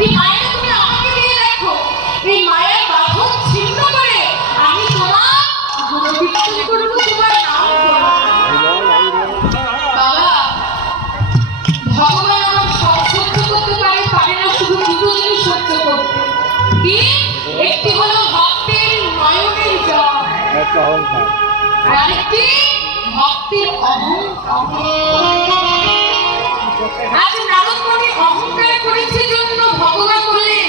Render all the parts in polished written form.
এই মায়াটা তুমি আমাকে দিয়ে দেখো, এই মায়ার বাঁধন ছিন্ন করে আমি তোমার গুণকীর্তন করবো, তোমার নাম বাবা। ভগবান আমার সব সহ্য করতে পারে না, শুধু দুটো জিনিস সহ্য করতে। কি? একটি হলো ভক্তের নয়নের জল, আর আরেকটি ভক্তের অহংকার। আজ নারদ মুনি অহংকার করেছে জন্য ভগবান বললেন,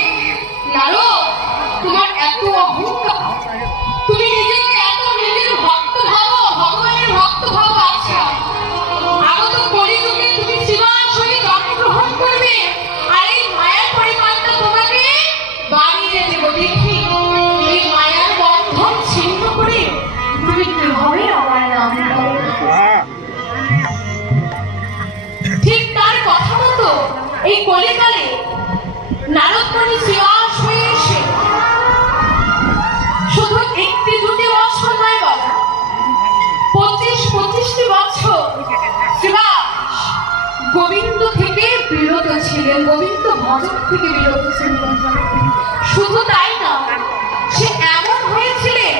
নারদ তোমার এত অহংকার, তুমি নিজেকে এত নিজের ভক্ত ভাবো, ভগবানের ভক্ত ভাবো। আচ্ছা আগত কলিযুগে তুমি শিবার সহিত জন্মগ্রহণ করবে, আর এই মায়ার পরিমাণটা তোমাকে বাড়িয়ে দেব। দেখি এই মায়ার বন্ধন ছিন্ন করে তুমি কিভাবে আমার নাম করো। ঠিক তার কথা মতো এই কলিকালে নারদ মুনি শিবার হয়ে এসে শুধু একটি দুটি বছর নয় বাবা, 25-25টি বছর শিবাস গোবিন্দ থেকে বিরত ছিলেন, গোবিন্দ ভজন থেকে বিরত ছিলেন। শুধু তাই না, সে এমন হয়েছিলেন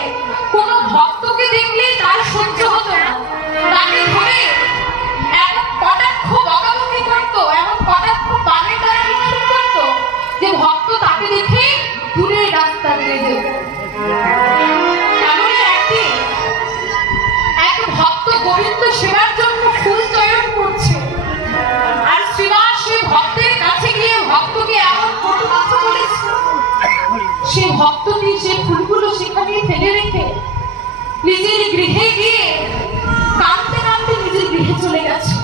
কোন ভক্তকে দেখলে তার সহ্য হতো না, তাকে ধরে এমন কটাক্ষ বকাবকি করতো, এমন কটাক্ষ বাণী দ্বারা নিবেদন করতো যে ভক্ত তাকে দেখে দূরের রাস্তা দিয়ে যেত। এমনই একদিন এক ভক্ত গোবিন্দ সেবার জন্য ফুল চয়ন করছে, আর শ্রীবাস সে ভক্তের কাছে গিয়ে ভক্তকে এমন কটু কথা বলেছে, সে ভক্তটি সে ফুলগুলো সেখানে ফেলে রেখে নিজের গৃহে গিয়ে কাঁদতে কাঁদতে নিজের গৃহে চলে গেছে।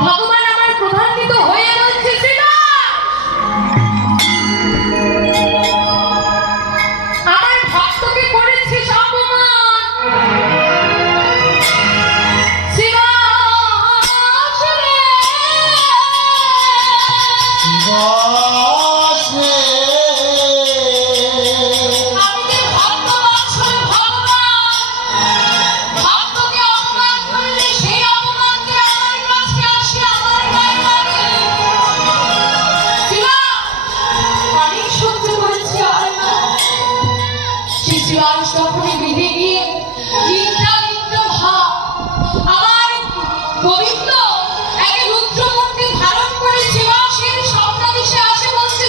ভগবান আমার প্রধান্বিত হয়ে বলছে, আমার ভক্তকে করেছে অপমান, গোবিন্দ এক রুদ্রমূর্তি ধারণ করে শিবাসের স্বপ্নাদেশে আসে, বলছে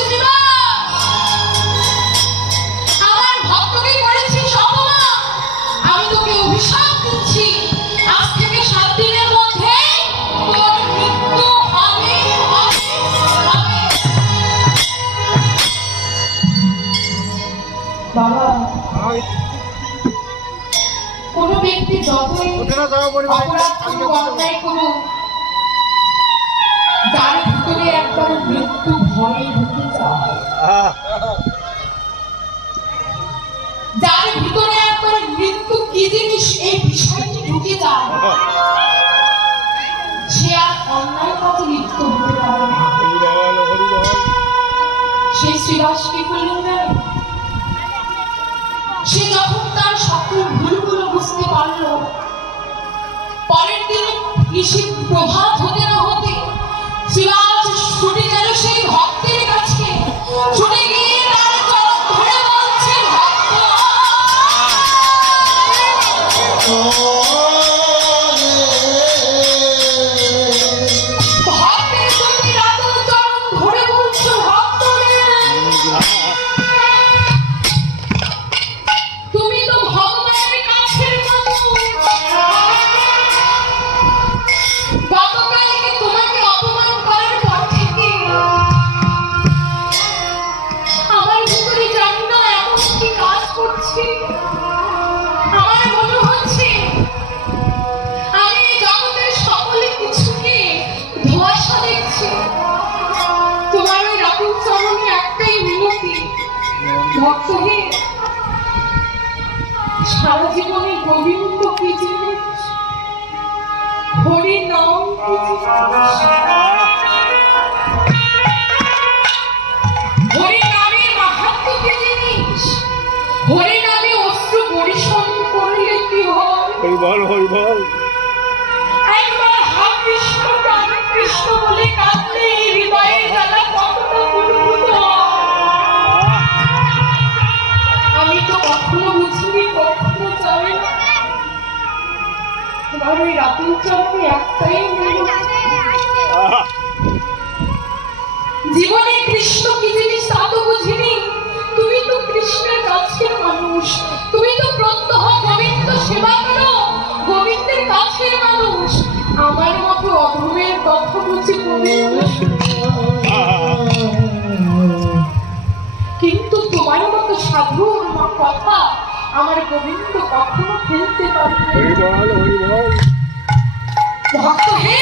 আমার ভক্তকে করেছিস অপমান, আমি তোকে অভিশাপ দিচ্ছি, আজ থেকে 7 দিনের মধ্যে তোর মৃত্যু হবে। বাবা কোন ব্যক্তি যতই অপরাধ করুক, অন্যায় করুক, যার ভিতরে একবার মৃত্যু ভয়ে ঢুকে যায়, যার ভিতরে একবার মৃত্যু কি জিনিস এই বিষয়টি ঢুকে যায়, সে আর অন্যায় কাজে লিপ্ত হতে পারে না। সেই শ্রীবাস কি করলেন জানেন? সে যখন তার সকল ভুলগুলো বুঝতে পারল, পরের দিন নিশীথ প্রভাত হতে না হতে শিবাস ছুটে গেল সেই ভক্তের কাছে, ছুটে গিয়ে তার চরণ ধরে বলছে, ভক্ত ভক্তের প্রতি রাতুল চরণ ধরে বলছে, ভক্ত তুমি তো ভগবানের কাছের মানুষ, গতকালকে তোমাকে অপমান করার পর থেকে আমার ভিতরে জানি না এমন কি কাজ করছে, আমার মনে হচ্ছে আমি জগতের সকল কিছুকে ধোঁয়াশা দেখছি। তোমার ওই রাতুল চরণে একটাই মিনতি, ভক্ত হে সারা জীবনে গোবিন্দ কি জিনিস, হরি নাম কি জিনিস, হরি নামের মাহাত্ম্য কি জিনিস, হরি নামে অশ্রু বর্ষণ করলে কি হয়। একবার হা কৃষ্ণ প্রাণ কৃষ্ণ বলে কাঁদলে হৃদয়ের জ্বালা রাতুল চরণে একটাই মিনতি। জীবনে কৃষ্ণ কি জিনিস তা তো বুঝিনি, তুমি তো কৃষ্ণের কাছের মানুষ, তুমি তো প্রত্যহ গোবিন্দ সেবা করো, গোবিন্দের কাছের মানুষ। আমার মতো অধমের কথা বুঝি গোবিন্দ, কিন্তু তোমার মতো সাধুর কথা আমার গোবিন্দ কখনো ফেলতে পারবে। ভক্ত হে,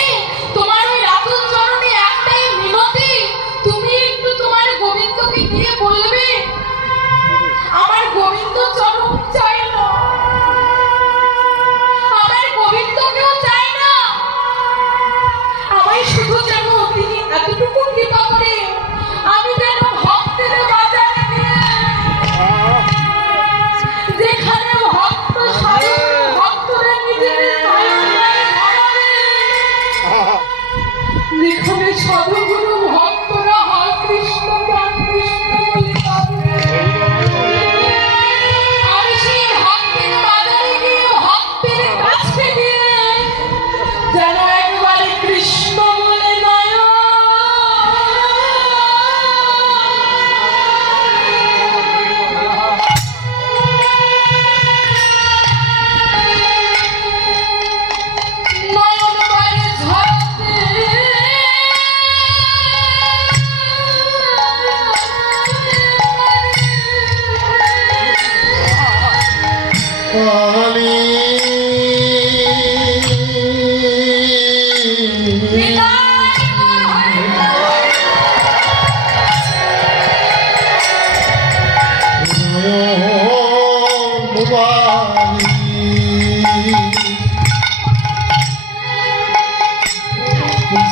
তোমার ওই রাতুল চরণে একটাই মিনতি, তুমি একটু তোমার গোবিন্দকে গিয়ে বলবে আমার গোবিন্দ চরণ চাই না, আমার গোবিন্দকেও চাই না, আমায় শুধু যেন তিনি এতটুকু কৃপা করে আমি যেন ভক্তের বাজারে গিয়ে যেখানে ভক্ত স্বয়ং ভক্তরা নিজেদের যেখানে সাধুগুরু ভক্তরা হয় কৃষ্ণ প্রাণ কৃষ্ণ বলে কাঁদে, আর সেই ভক্তের বাজারে গিয়ে ভক্তের কাছে গিয়ে যেন একবারে কৃষ্ণ বলে নয় নয়ন বাড়ি ঝরতে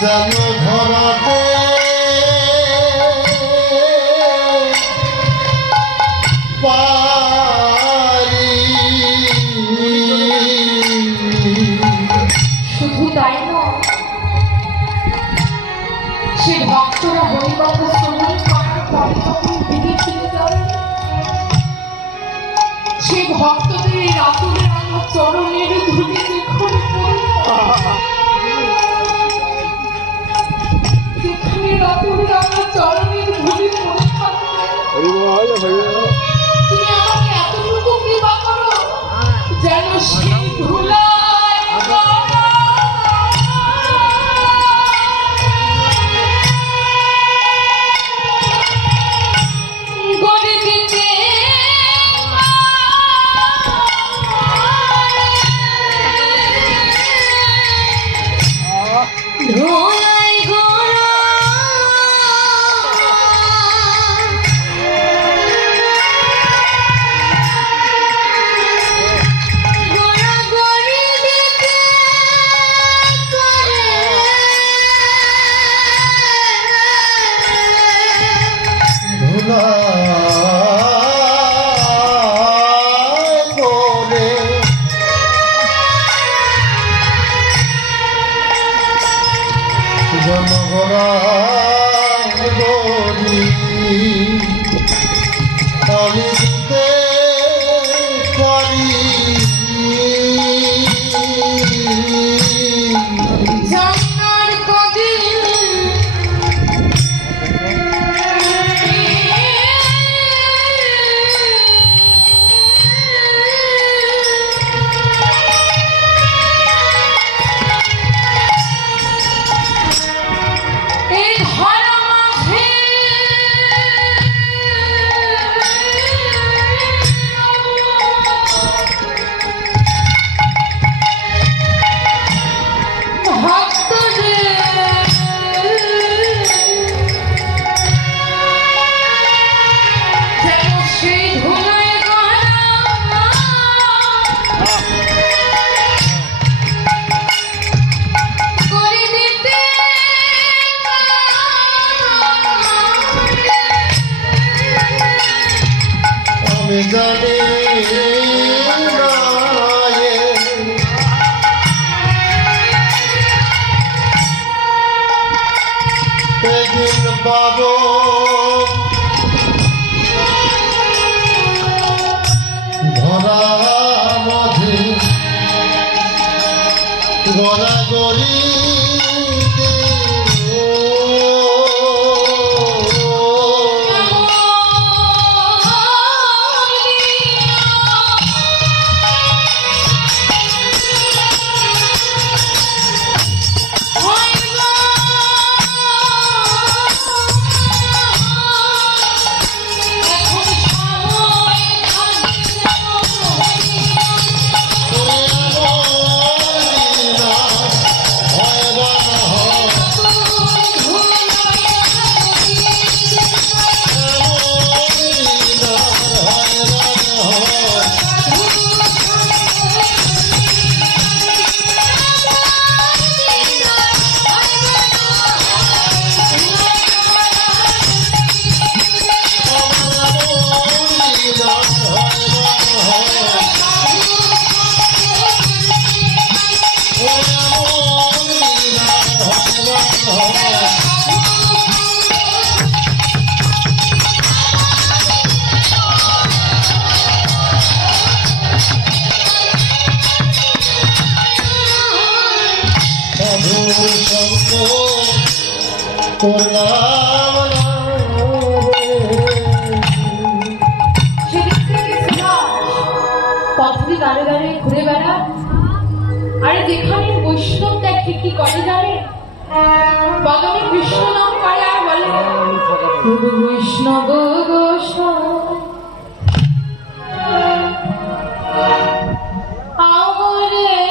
যেন ধরাতে পারি। শুধু তাই নয়, সে ভক্তরা হরিকথা শ্রবণ করার পর যখন ফিরে ফিরে যায়, সে ভক্তদের এই রাতুলের আলো চরণের ধুলি যেখানে যেখানে রাতুলের আলো চরণের ধুলি পড়ে থাকবে, তুমি আমাকে এতটুকু কৃপা করো যেন সেই ধুলায় গড়ে দিতে ধোলাই গোড়া গোড়া গড়ি দিতে পারে ধুলা করে জনগরা গরি আমি দিতে পারি। জানার কদিন এই ধরা মাঝে ভক্তদের যেন সেই ধুলায় গড়া করে দিতে আমি জানি না সেদিন পাবো ধরা মাঝে গড়া গড়ি পথে গাড়ে গাড়ে ঘুরে বেড়া আর যেখানে বৈষ্ণব দেখে কি করে জানে বাগানে কৃষ্ণ নাম করে আর বলে বৈষ্ণব গোস্বামী আমরে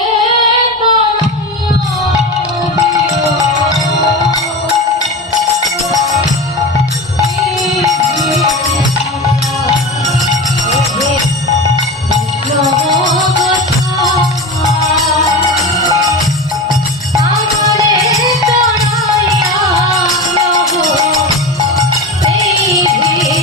Hey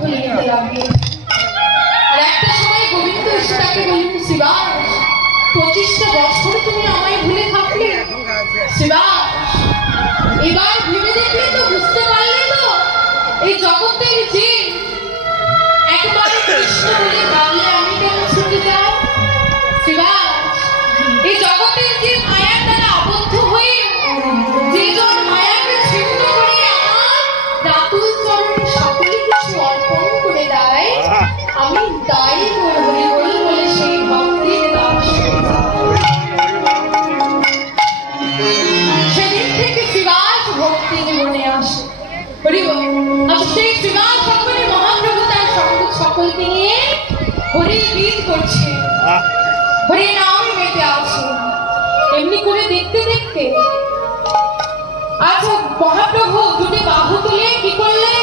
ভুলে যেতে লাগলো। আর একটা সময় গোবিন্দ এসে তাকে বললেন, শিবাস 25টা বছর তুমি আমায় ভুলে থাকলে। শিবাস এবার ভেবে দেখলে তো, বুঝতে পারলে তো এই জগতের যে একবার কৃষ্ণ বলে ডাকলে আমি কেন ছুটে যাই। শিবাস এই জগতের যে মায়ার দ্বারা আবদ্ধ হয়ে যে জন মায়াকে ছিন্ন করে আমার রাতুল চরণে সকলে কিছু অর্পণ করে দেয়, আমি তাই হরি হরি বলে সেই ভক্তির দাস হয়ে যাই। সেদিন থেকে শিবাস ভক্তি জীবনে আসে। হরি বল। আর সেই শিবাস ভগবানের মহাপ্রভু তার সঙ্গ সকলকে নিয়ে হরি গীত করছে, হরি নাম মেতে আছে। এমনি করে দেখতে দেখতে আচ্ছা মহাপ্রভু দুটি বাহু তুলে কি করলেন,